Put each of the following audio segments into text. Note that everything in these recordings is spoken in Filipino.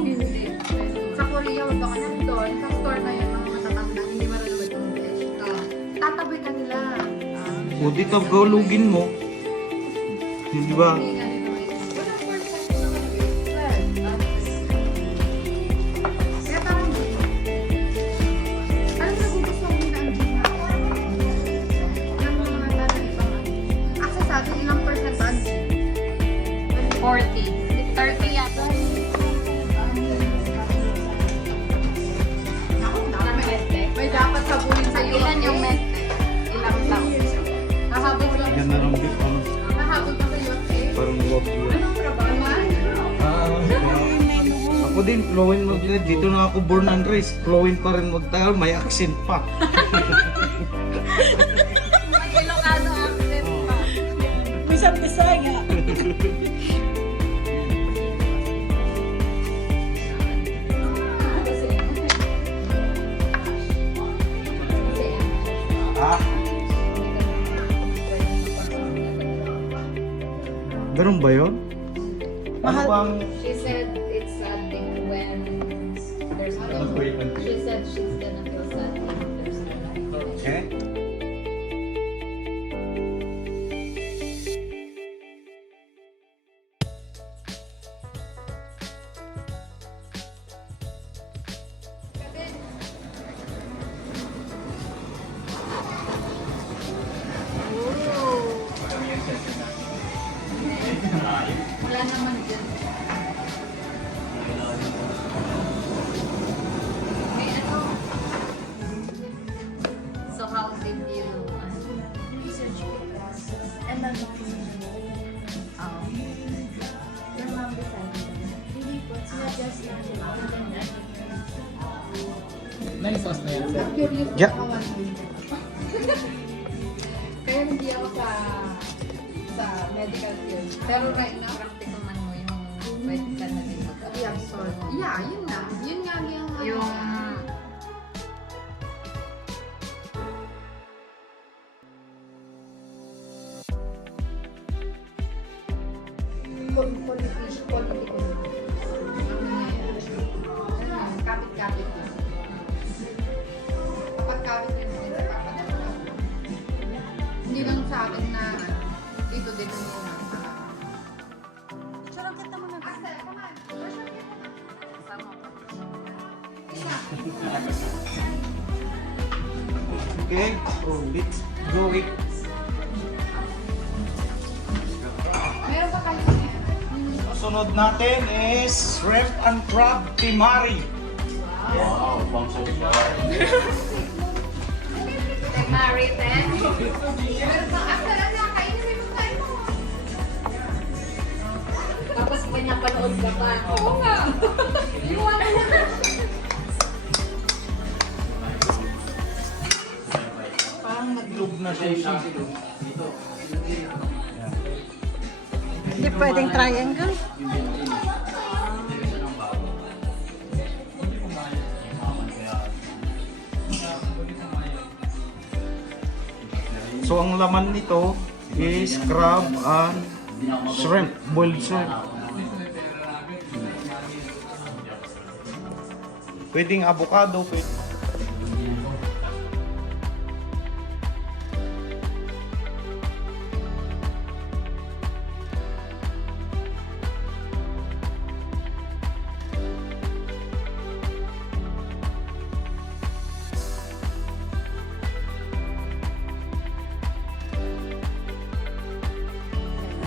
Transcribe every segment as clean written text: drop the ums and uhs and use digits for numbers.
hindi. Sa Korea, huwag ka na doon. Sa store na yun, mga matatanda, hindi marunong mag-English. Tataboy ka nila. O di tagalogin mo. Hindi ba? Hindi nga nila may- Walang percent na mag-English. Kaya parang dito. Alam mo, nagugustuhan mo na ang Gina. Alam mo mga tanong ibang ano. Actually sa atin, ilang percent ba ang Gina? 40. 30 yata. Ako, Ng medtech. may dapat sabunin sa iyo. Ilan yung medtech? Ilang taon? Nahabol ka. Yan na lang din. Nahabol ka sa USA. Parang wag yun. Anong trabaho? Ako din, fluent mag dito na ako born and raised. Fluent pa rin magtagal, may accent pa. May Ilocano accent pa. Minsan Bisaya. Ah, ganun ba yun? Ano bang... She said it's sad thing when there's no. She said she's gonna feel sad when there's no. Okay. Wala naman dyan. May ano? So how did you Research papers. And then your mom decided. Hindi po, it's not just Nai-sauce na yan. Curious Yeah. ako ano. Kaya hindi ako sa medical field. Pero right now, practical man mo yung pwede ka na din i-absorb. Yeah, yun na. Yun nga yung... yung politiko. Kapit-kapit lang. Kapag kapit rin din sa papadala. Hindi lang sa akin na dito din ang mga Tsura kita mo na. kasama ko. Okay, oh, let's go it. Meron pa kayo Sunod natin is shrimp and crab timari. Wow, pang social. Marites. meron pa kainin mo kain mo. Tapos pinapanood ka pa. Oo nga. Iwan mo. Parang naglog na sushi. Hindi pwedeng triangle. So ang laman nito is crab and shrimp, boiled shrimp. Pwedeng avocado, pwede.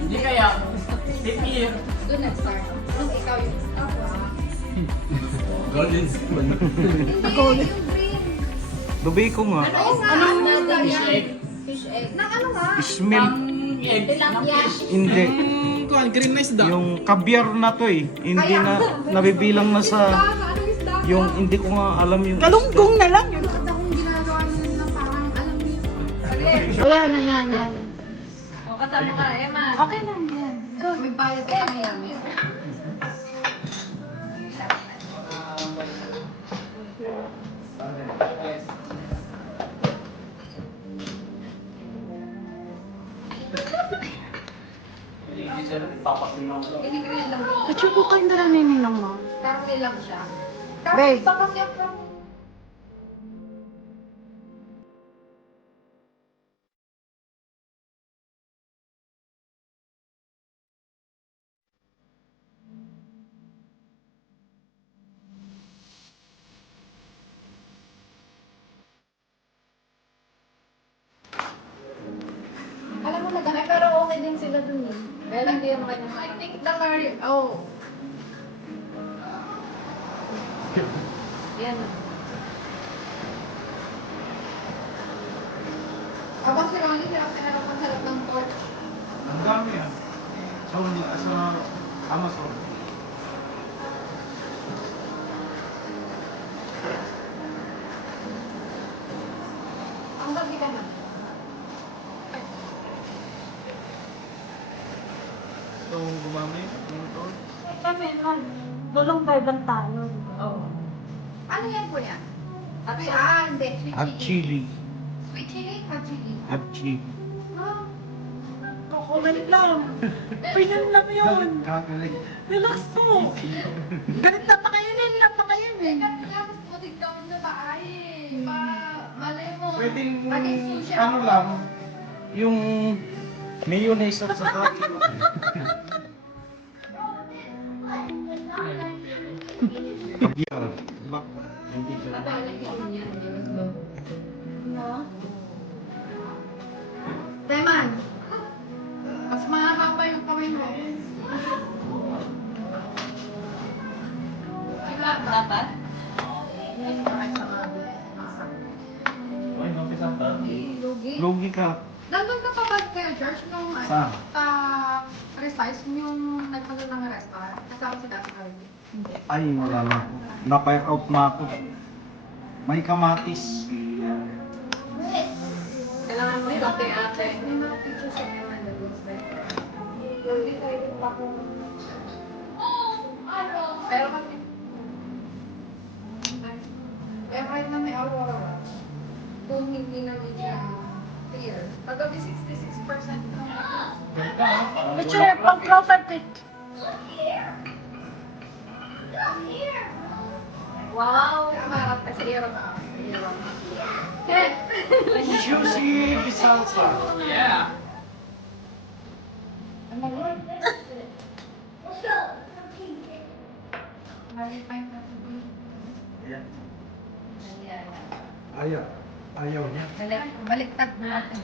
Hindi kaya, tip here. Doon nag-start. Nung ikaw yung start. Golden spoon. Hindi, yung green. Dubi ko nga. Anong Fish egg. Fish egg. Nang ano nga? Smell. Egg. Tilapia. Hindi. Kuhan, green na isda. Yung caviar na to eh. Hindi na nabibilang na sa... Anong isda? Yung hindi ko nga alam yung... Galunggong na lang. Bakit akong ginagawa nyo na parang alam niyo? Wala na yan. O, kasama ka, Emma. Okay lang yan. May bayad ka kami namin. Kacho ko kayo na lang nininang mo. Caramel lang siya. Babe. Baka siya from... Alam mo madami, pero okay din sila dun eh. Kaya lang hindi naman kanya. I think the Mary... Oh. Yan. Abang si Ronnie, hirap ang harap ng torch. Ang dami ah. Sa Amazon. Ang bagi ka na. Ito gumamit. Motor. Kami, lulong bebang tayo. Oo. Ano yan po yan? At Hindi. Hot chili. Sweet chili? Hot chili? Hot chili. Kukulit lang. Pinan lang yun. Kagaling. Relax mo. Galit na pa kayo eh. Tapos putik daw na bahay eh. Malay mo. Pwedeng Maging sushi ano ako. lang, yung mayonnaise at saka yeah. Bak. Hindi ko. Teman. Mas mahaba yung kamay mo. dapat? Ay, napit ang Lugi. Lugi ka. Nandun ka pa ba kayo, George, nung Saan? resize yung nagpunta ng restaurant? Kasama si Dati Harvey. Ay, wala na. Na-fire out na ako. May kamatis. Kailangan mo yung ate. May mga pictures sa mga nag-ghost Hindi tayo pa ko. Pero kasi... Pero kahit na may aurora, kung hindi naman siya clear, pag-gabi 66% na. Picture, pang-property. Wow! Kamarap kasi hero ka. Sushi salsa. Yeah. Ano yun? Maripay na ito. Ayaw. Ayaw niya. Baliktad natin.